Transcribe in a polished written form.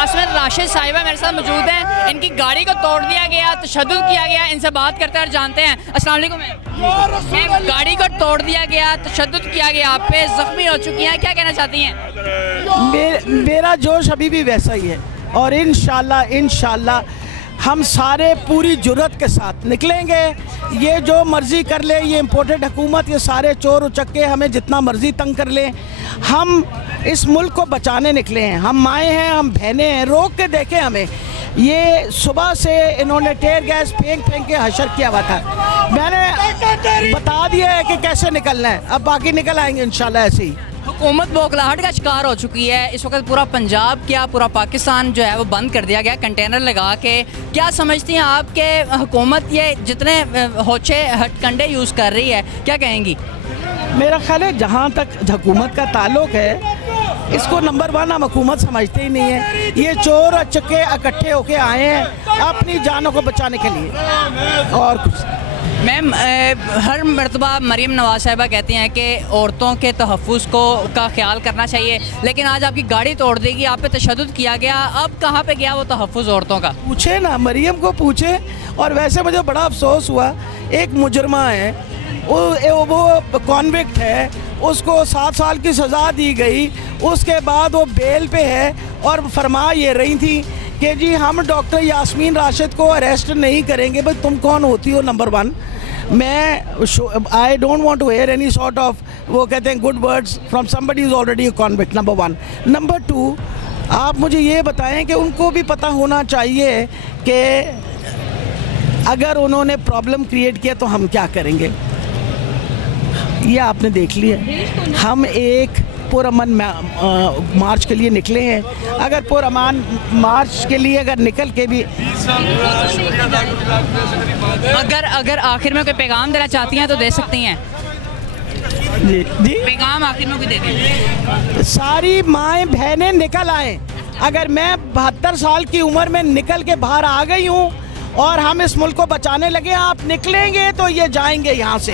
यास्मीन राशिद साहिबा मेरे साथ मौजूद हैं। इनकी गाड़ी को तोड़ दिया गया, तशद्दुद किया गया। इनसे बात करते हैं और जानते हैं। अस्सलाम वालेकुम मैम, गाड़ी को तोड़ दिया गया, तशद्दुद किया गया, आप पे जख्मी हो चुकी हैं, क्या कहना चाहती हैं? मेरा जोश अभी भी वैसा ही है और इंशाल्लाह हम सारे पूरी जुर्रत के साथ निकलेंगे। ये जो मर्ज़ी कर ले, ये इम्पोर्टेड हुकूमत, ये सारे चोर उचक्के हमें जितना मर्ज़ी तंग कर लें, हम इस मुल्क को बचाने निकले हैं। हम माएँ हैं, हम बहनें हैं, रोक के देखें हमें। ये सुबह से इन्होंने टेयर गैस फेंक के हशर किया हुआ था। मैंने बता दिया है कि कैसे निकलना है, अब बाकी निकल आएंगे इंशाल्लाह ऐसे ही। हुकूमत बौखलाहट का शिकार हो चुकी है इस वक्त। पूरा पंजाब, क्या पूरा पाकिस्तान जो है वो बंद कर दिया गया कंटेनर लगा के। क्या समझती हैं आप कि हुकूमत ये जितने होचे हथकंडे यूज़ कर रही है, क्या कहेंगी? मेरा ख्याल है जहाँ तक हुकूमत का ताल्लुक है, इसको नंबर 1 हम हुकूमत समझते ही नहीं है। ये चोर और चक्के इकट्ठे होके आए हैं अपनी जानों को बचाने के लिए और कुछ। मैम, हर मरतबा मरीम नवाज साहिबा कहती हैं कि औरतों के तहफ़्फ़ुज़ का ख्याल करना चाहिए, लेकिन आज आपकी गाड़ी तोड़ देगी, आप पे तशद्दुद किया गया, अब कहाँ पे गया वो तहफ़्फ़ुज़ औरतों का? पूछे ना, मरीम को पूछे। और वैसे मुझे बड़ा अफसोस हुआ, एक मुजरमा है, वो कॉन्विक्ट है, उसको 7 साल की सज़ा दी गई, उसके बाद वो बेल पे है और फरमा ये रही थी कि जी हम डॉक्टर यास्मीन राशिद को अरेस्ट नहीं करेंगे। भाई तुम कौन होती हो? Number 1, I don't want to hear any sort of, वो कहते हैं, good words from somebody is already a convict. Number 1। Number 2, आप मुझे ये बताएं कि उनको भी पता होना चाहिए कि अगर उन्होंने प्रॉब्लम क्रिएट किया तो हम क्या करेंगे। ये आपने देख लिया। हम एक पुरअमन मार्च के लिए निकले हैं। अगर पुरअमन मार्च के लिए अगर निकल के भी अगर आखिर में कोई पैगाम देना चाहती हैं तो दे सकती हैं। जी पैगाम आखिर में कोई दे दें। सारी माएँ बहनें निकल आएँ। अगर मैं 72 साल की उम्र में निकल के बाहर आ गई हूँ और हम इस मुल्क को बचाने लगे, आप निकलेंगे तो ये जाएंगे यहाँ से।